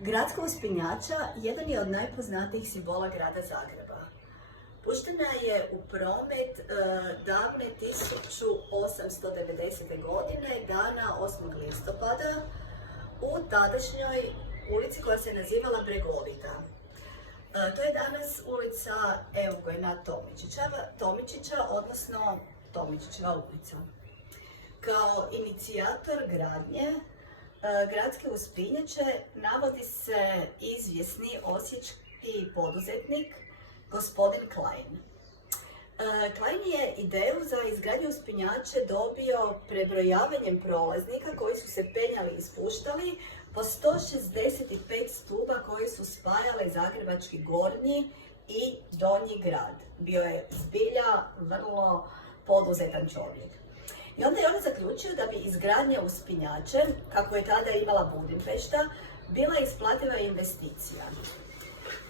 Gradska uspinjača jedan je od najpoznatijih simbola grada Zagreba. Puštena je u promet davne 1890. godine, dana 8. listopada, u tadašnjoj ulici koja se nazivala Bregovita. To je danas ulica Eugena Tomičića, odnosno Tomičićeva ulica. Kao inicijator gradnje gradske uspinjače navodi se izvjesni osječki poduzetnik gospodin Klein. Klein je ideju za izgradnju uspinjače dobio prebrojavanjem prolaznika koji su se penjali i spuštali po 165 stuba koji su spajale zagrebački gornji i donji grad. Bio je zbilja vrlo poduzetan čovjek. I onda je on zaključio da bi izgradnja uspinjače, kako je tada imala Budimpešta, bila isplativa investicija.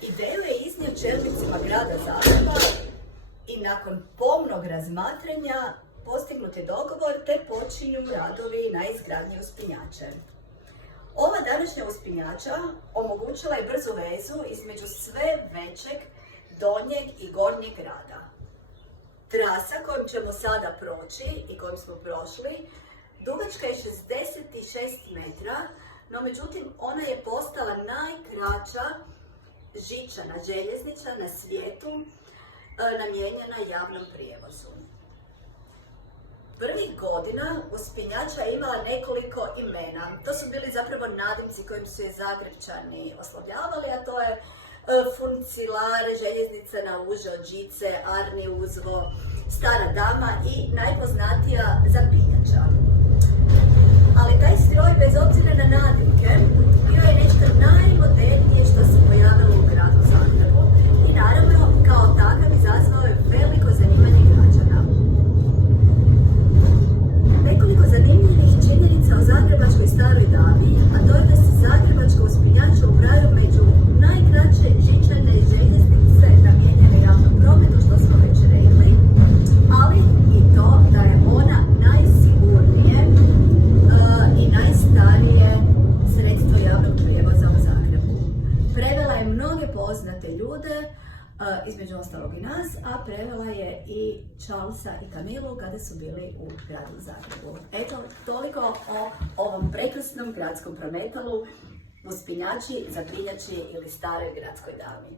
Ideju je iznio čelnicima grada Zagreba i nakon pomnog razmatranja postignut je dogovor te počinju radovi na izgradnji uspinjače. Ova današnja uspinjača omogućila je brzu vezu između sve većeg donjeg i gornjeg grada. Trasa kojom ćemo sada proći i kojom smo prošli, dugačka je 66 metra, no međutim ona je postala najkraća žičana željeznica na svijetu namijenjena javnom prijevozu. Prvih godina uspinjača je imala nekoliko imena. To su bili zapravo nadimci kojim su je Zagrepčani oslovljavali, a to je Funcilare, željeznica na uže od žice, Arni uzvo, Stara dama i najpoznatija Zapinjača. Ali taj stroj, bez obzira na nadimke, bio je nešto najmodernije što se pojavilo u gradu Zagrebu i naravno kao takav izazvao je veliko zanimanje građana. Nekoliko zanimljivih činjenica o zagrebačkoj staroj dami, a to je da se zagrebačka uspinjača ubrajaju među najkraće žičane željeznice namijenjene javnom prometu, što smo već rekli, ali i to da je ona najsigurnije i najstarije sredstvo javnog prijevoza u Zagrebu. Prevela je mnoge poznate ljude, između ostalog i nas, a prevela je i Charlesa i Camilu kada su bili u gradu Zagrebu. Eto, toliko o ovom prekrasnom gradskom prometalu, uspinjači, zapinjači ili staroj gradskoj dami.